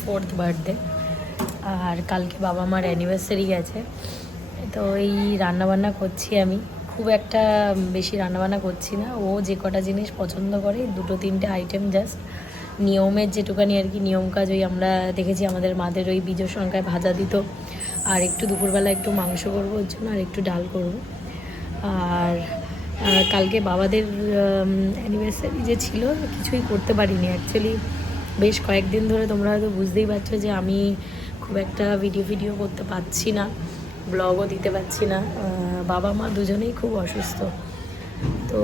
Fourth birthday আর কালকে বাবা মার অ্যানিভার্সারি গেছে। তো এই রান্নাবান্না করছি আমি। খুব একটা বেশি রান্নাবান্না করছি না। ও যে কটা জিনিস পছন্দ করে, দুটো তিনটে আইটেম জাস্ট নিয়মের যেটুকানি আর কি, নিয়ম কাজ ওই আমরা দেখেছি আমাদের মাদের ওই বীজ সংখ্যায় ভাজা দিত। আর একটু দুপুরবেলা একটু মাংস করব ওর জন্য, আর একটু ডাল করব। আর কালকে বাবাদের অ্যানিভার্সারি যে ছিল, কিছুই করতে পারিনি। অ্যাকচুয়ালি বেশ কয়েকদিন ধরে তোমরা হয়তো বুঝতেই পারছ যে আমি খুব একটা ভিডিও ভিডিও করতে পারছি না ব্লগও দিতে পারছি না। বাবা মা দুজনেই খুব অসুস্থ। তো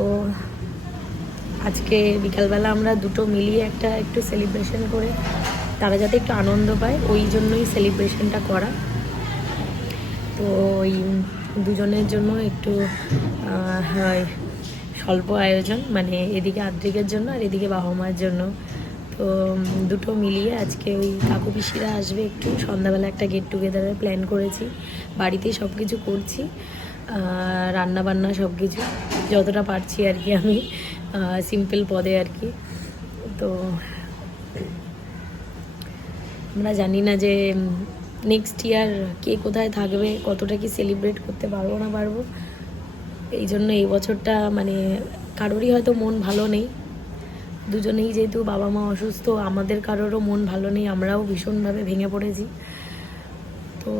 আজকে বিকালবেলা আমরা দুটো মিলিয়ে একটা একটু সেলিব্রেশন করে তারা যাতে একটু আনন্দ পায়, ওই জন্যই সেলিব্রেশনটা করা। তো ওই দুজনের জন্য একটু স্বল্প আয়োজন মানে এদিকে আদ্রিকের জন্য আর এদিকে বাবা মার জন্য। তো দুটো মিলিয়ে আজকে ওই কাকু পিসিরা আসবে একটু। সন্ধ্যাবেলা একটা গেট টুগেদারের প্ল্যান করেছি। বাড়িতেই সব কিছু করছি রান্না বান্না সব কিছু যতটা পারছি আর কি আমি সিম্পল পদে আর কি। তো, আমরা জানি না যে নেক্সট ইয়ার কে কোথায় থাকবে, কতটা কি সেলিব্রেট করতে পারব না পারব। এই জন্য এই বছরটা মানে কারোরই হয়তো মন ভালো নেই। দুজনেই যেহেতু বাবা মা অসুস্থ, আমাদের কারোরও মন ভালো নেই, আমরাও ভীষণভাবে ভেঙে পড়েছি। তো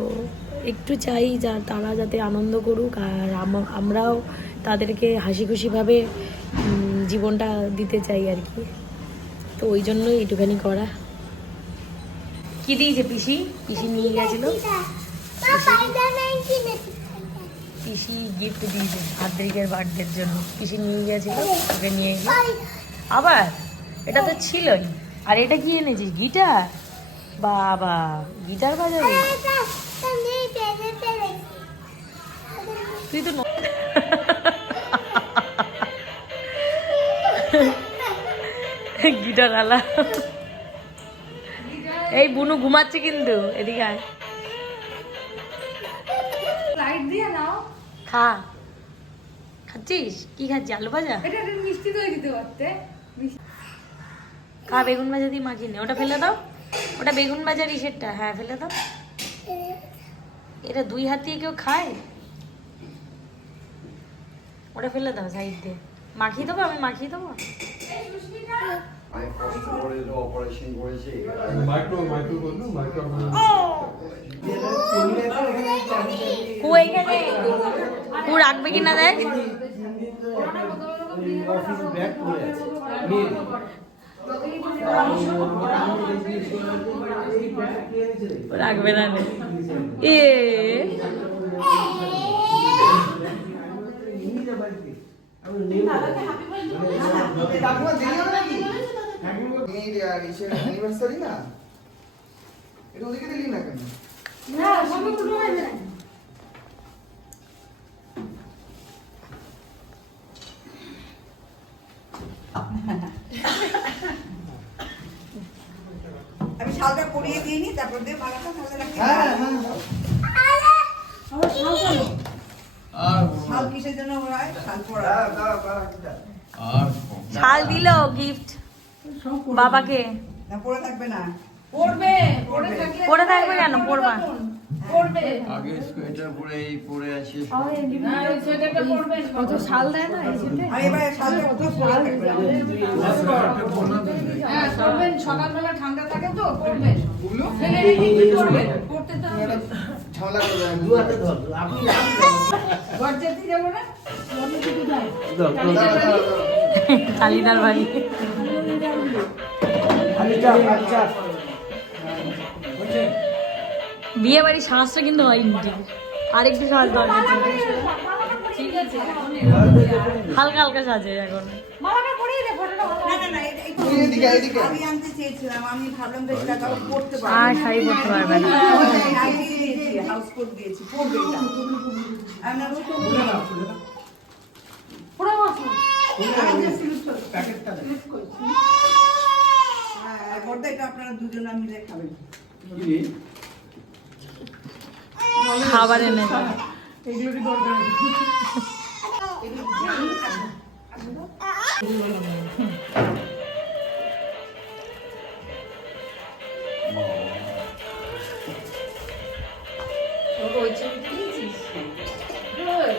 একটু চাই যা, তারা যাতে আনন্দ করুক, আর আমরাও তাদেরকে হাসি খুশিভাবে জীবনটা দিতে চাই আর কি। তো ওই জন্যই এইটুখানি করা। কি দিয়েছে পিসি? পিসি নিয়ে গেছিল। পিসি গিফট দিয়েছে আদ্রিকের বার্থডের জন্য। পিসি নিয়ে গিয়েছিল ওকে নিয়ে গিয়ে আবার? এটা তো ছিলই। আর এটা কি এনেছিস? গিটার? বাবা গিটার বাজাবি? তুই তো ন- গিটার আলা এই বুনু ঘুমাচ্ছে কিন্তু। এদিকে আয়। লাইট দিয়ে নাও। খা। খাচ্ছিস? কি খাচ্ছিস? আলু ভাজা? এটা মিষ্টি দই দিতে পারতে। খা বেগুন ভাজা দিয়ে মাখিয়ে নে। ওটা ফেলে দাও। ওটা বেগুন ভাজার ইসেরটা হ্যাঁ ফেলে দাও। এটা দুই হাত দিয়ে কেউ খায়? ওটা ফেলে দাও সাইড দিয়ে। মাখিয়ে দেবো? আমি মাখিয়ে দেবো? আমি কষ্ট করে অফিস ব্যাগ পড়ে আছে। রাখবে না। এ। অ্যানিভার্সারি না এটা ওদিকে দিলি না কেন না হয়ে তারপর দিয়ে মালাটা হ্যাঁ হ্যাঁ শাল কিসের জন্য হয়? পরা দিল গিফট বাবাকে। না পরে থাকবে না। পড়বে পড়ে থাকবে কেন? পড়বা। আগে সোয়েটার পরে এই পরে আছি না ওই সোয়েটারটা পড়বে কত শাল দেয় না এই সেটে আর এবারে শালটা পুরো পরে হ্যাঁ সকালবেলা ঠান্ডা থাকে তো পড়বেন তো ঝামেলা করবে দু হাতে ধর আপনি যাব না? দাঁড়া। কালিদার বাড়ি আচ্ছা বিয়ে বাড়ি সাজটা কিন্তু হয়নি আর একটু সাজ দরকার হালকা হালকা সাজে এখন। আর পারবে শাড়ি পরতে না। হ্যাঁ আপনারা দুজনে মিলে খাবেন। খাবার এনে এগুলো দরকার।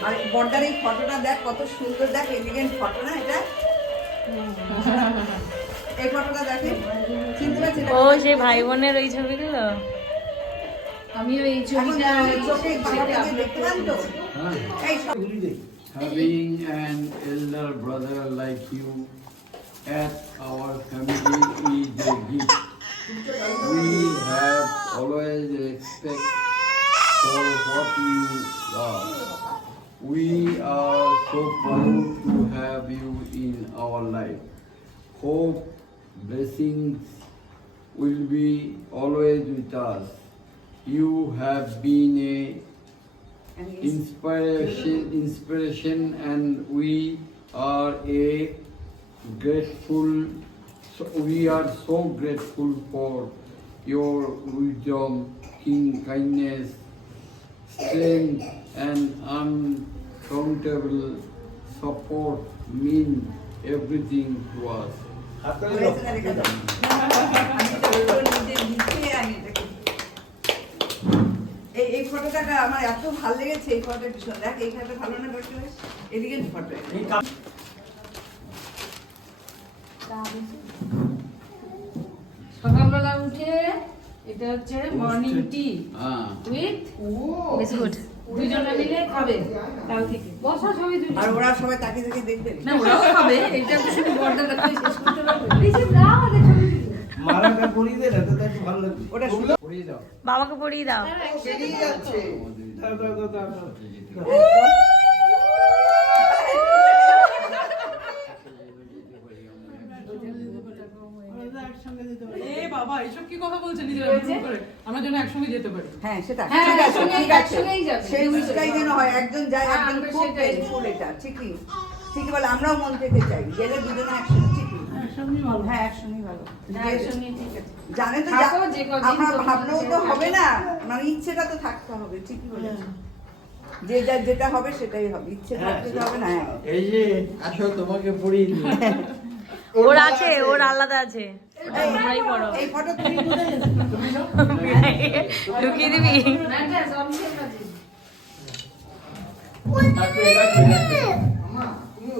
আর বর্ডার এই ফটোটা দেখ কত সুন্দর দেখ এলিগেন্ট ফটো না এটা? এই ফটোটা দেখে চিনতে পারছি ও সেই ভাই বোনের ওই ছবিগুলো? আমিও এই এখন ছবিটা চোখে দেখতে পান তো এই সব Having an elder brother like you at our family is a gift. We have always respect for what you are. We are so proud to have you in our life. Hope, blessings will be always with us. You have been a inspiration inspiration and we are a grateful so we are so grateful for your wisdom king kindness strength and uncountable support mean everything to us ফটোটা আমার এত ভালো লেগেছে এই photo ভীষণ দেখ এই photo ভালো না দেখতে এদিকে ফটো সকালবেলা উঠে এটা হচ্ছে মর্নিং টি উইথ বিস্কুট দুজনে মিলে খাবে কাল থেকে। বসা ছবি দুজন। আর ওরা সবাই তাকিয়ে তাকিয়ে দেখবে। না ওরাও খাবে এটা শুধু শেষ করতে পারবে। মারাটা করিয়ে দে না তো তাই ভালো লাগবে। ওটা শুধু পড়িয়ে দাও। বাবাকে পড়িয়ে দাও। বেরিয়ে যাচ্ছে। দাও, দাও, দাও, দাও, দাও। বাবা এসব কি কথা বলছে? নিজেরা করে। আমরা যেন একসঙ্গে যেতে পারি। হ্যাঁ সেটা। হ্যাঁ, ঠিক আছে ঠিক আছে। সেই উইশটাই যেন হয় একজন যায় হ্যাঁ, একজন আমরা খুব পেইনফুল এটা ঠিকই। ঠিকই বলে আমরাও মন থেকে চাই গেলে দুজনে একসঙ্গে ঠিকই। ভালো। হ্যাঁ একসঙ্গেই জানে তো আমরা ভাবলেও তো হবে না। মানে ইচ্ছেটা তো থাকতে হবে ঠিকই বলেছ। যে যা যেটা হবে সেটাই হবে ইচ্ছে থাকলে তো হবে না হ্যাঁ। এই যে আসো তোমাকে পড়িয়ে দিই ওর আছে ওর আলাদা আছে। এই ফটো তুমি ঢুকিয়ে দিবি।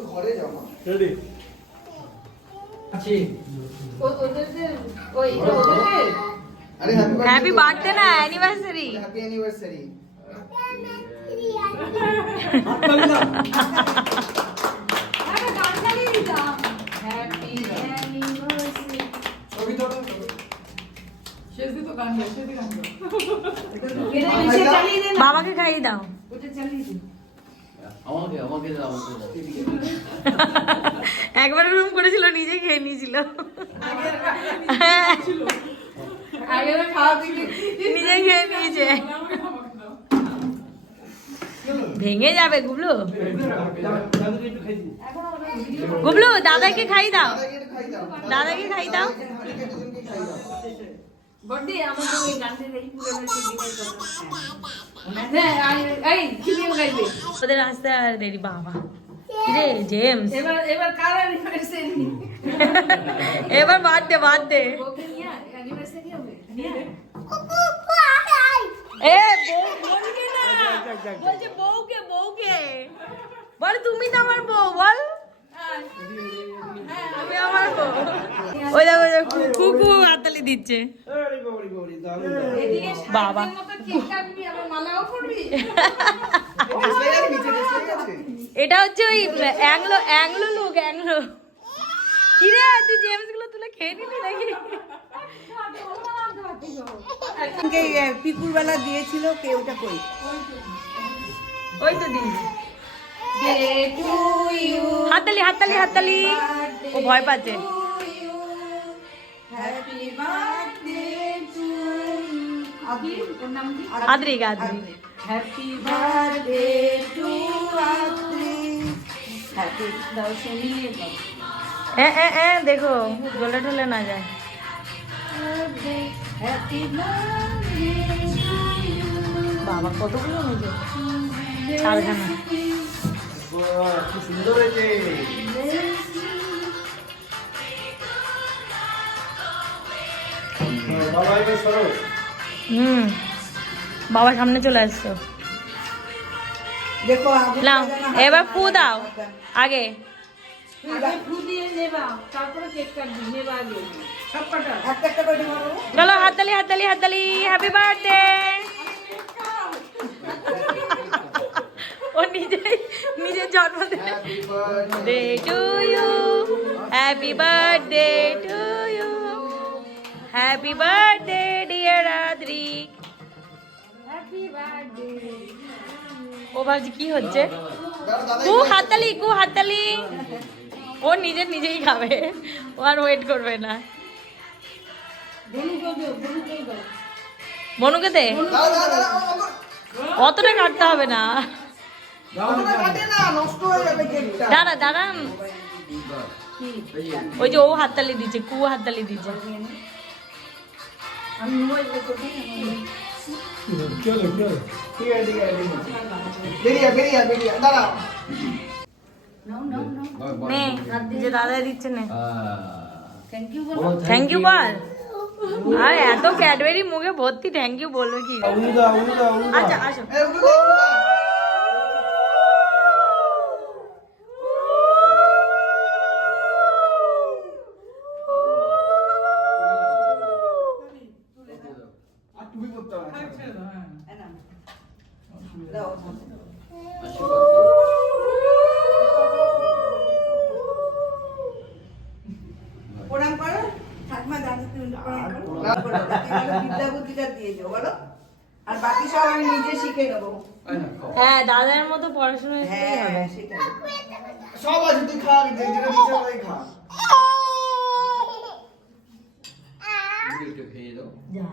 ঘরে যাও রেডি আছি। ও- ওদেরকে ওই এটা ওদেরকে আরে হ্যাপি হ্যাপি বার্থডে না অ্যানিভার্সারি হ্যাপি অ্যানিভার্সারি হাততালি দাও হ্যাপি অ্যানিভার্সারি ছবি তোলো শেষ দিত গান গাই শেষ গান গাই এটা বেশি চালিয়ে দে না বাবাকে খাইয়ে দাও ওটা চালিয়ে দে আমাকে আমাকে দাও আমাকে দিলে নিজে খেয়ে নিয়েছে। ভেঙে যাবে গুবলু। গুবলু দাদাকে খাই দাও। দাদাকে খাই দাও। হ্যাঁ ওদের আসতে আর দেরি বাবা। রে জেমস এবার এবার কার অ্যানিভার্সারি এবার বাদ দে বাদ দে ওকে নিয়ে অ্যানিভার্সারি হবে। নিয়ে। এ বউ বলকে না। বলছে বউকে বউকে। বল তুমি তো আমার বউ বল। আমার বউ। ওই দেখো দেখো, কুকু দিচ্ছে। বাবা। এটা হচ্ছে ওই অ্যাংলো অ্যাংলো লুক অ্যাংলো। কিরে তুই জেমসগুলো তুলে খেয়ে নিবি নাকি? পিকুর বেলা দিয়েছিল কে ওটা কই? ওই তো দিন। ডে টু ইউ হাততালি হাততালি হাততালি। ও ভয় পাচ্ছে। হ্যাপি বার্থডে টু আদি ওর নাম কি? Adrik Adrik. Happy birthday to আপনি হ্যাপি দাও শুনি এ এ এ দেখো গলে ঢলে না যায়। হ্যাপি বাবা কতগুলো হয়েছে? চারখানা কি সুন্দর হয়েছে। হ্যাঁ, হুম। বাবা সামনে চলে আসছো। দেখো নাও এবার ফু দাও। আগে। চলো হাততালি হাততালি হাততালি হ্যাপি বার্থডে ও নিজে নিজের জন্মদিন। Day to you happy birthday to you happy birthday dear Adri ও ভাবছি, কি হচ্ছে? কু হাততালি কু হাততালি। ও নিজে নিজেই খাবে। ও আর ওয়েট করবে না। মনুকে দে। অতটা কাটতে হবে না। দাঁড়া দাঁড়া ওই যে ও হাততালি দিচ্ছে, কু হাততালি দিচ্ছে। থ্যাংক ইউ বল আর এত ক্যাডবেরি মুখে ভর্তি থ্যাংক ইউ বলবে কি। আচ্ছা আসো এই, উঠে দাও, উঠে দাও। আর টুপি পরতে হবে না। ছেড়ে দাও, হ্যাঁ। এই নাও। দাও প্রণাম করো ঠাকুমা দাদু তুমি প্রণাম করো প্রণাম করো। তুমি বলো বিদ্যা বুদ্ধিটা দিয়ে যাও বলো আর বাকি সব আমি নিজে শিখে নেব হ্যাঁ দাদার মতো পড়াশোনা শিখতেই হ্যাঁ হবে সেটাই সব আছে তুই খা যে যেটা ইচ্ছা করে খা খেয়ে দাও যা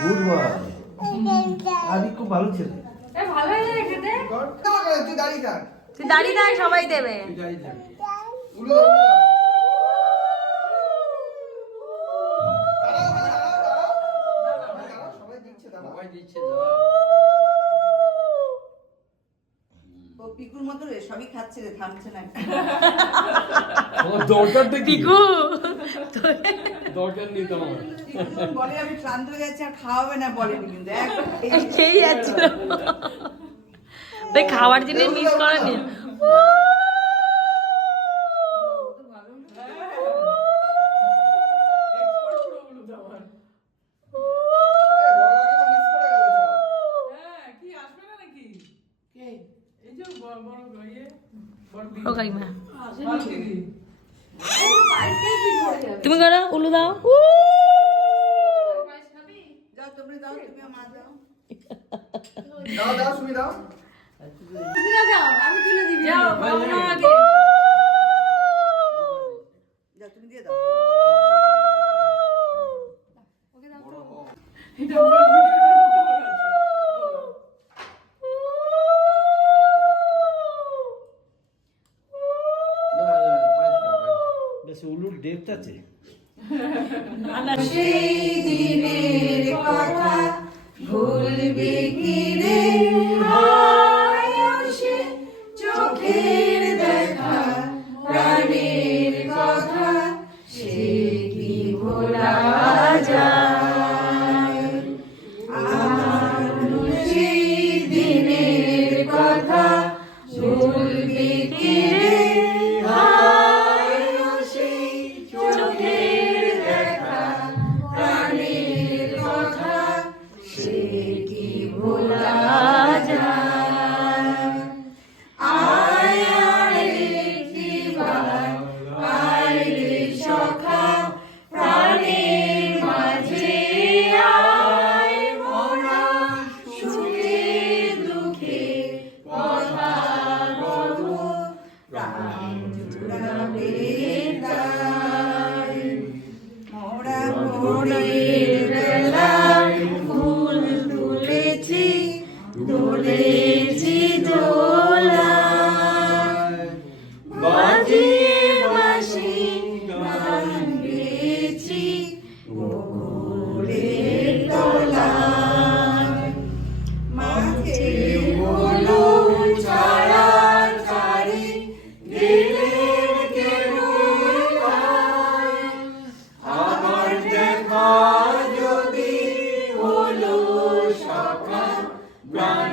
গুড বয় আদি খুব ভালো ছেলে এ ভালো হয়ে খেতে তুই দাঁড়িয়ে থাক তুই দাঁড়িয়ে থাক সবাই দেবে তুই দাঁড়িয়ে থাক পিকুর মতো রে সবই খাচ্ছে রে থামছে না দরকারটা পিকু। দরকার নেই তোমার পিকু যখন বলে আমি ক্লান্ত হয়ে যাচ্ছি আর খাওয়াবে না বলেনি কিন্তু একবার খেয়ে খেয়ে যাচ্ছিল। তাই খাওয়ার জিনিস মিস করেনি। বড় কাকিমা। দাও, পায়েস। বেশ উলুর ডেপথ আছে। সেই দিনের কথা ভুলবে কি? Run.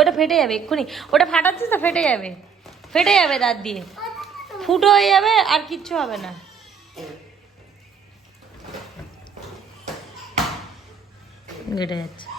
ওটা ফেটে যাবে, এক্ষুনি। ওটা ফাটাচ্ছিস তো, ফেটে যাবে। ফেটে যাবে দাঁত দিয়ে। ফুটো হয়ে যাবে, আর কিচ্ছু হবে না। কেটে যাচ্ছে।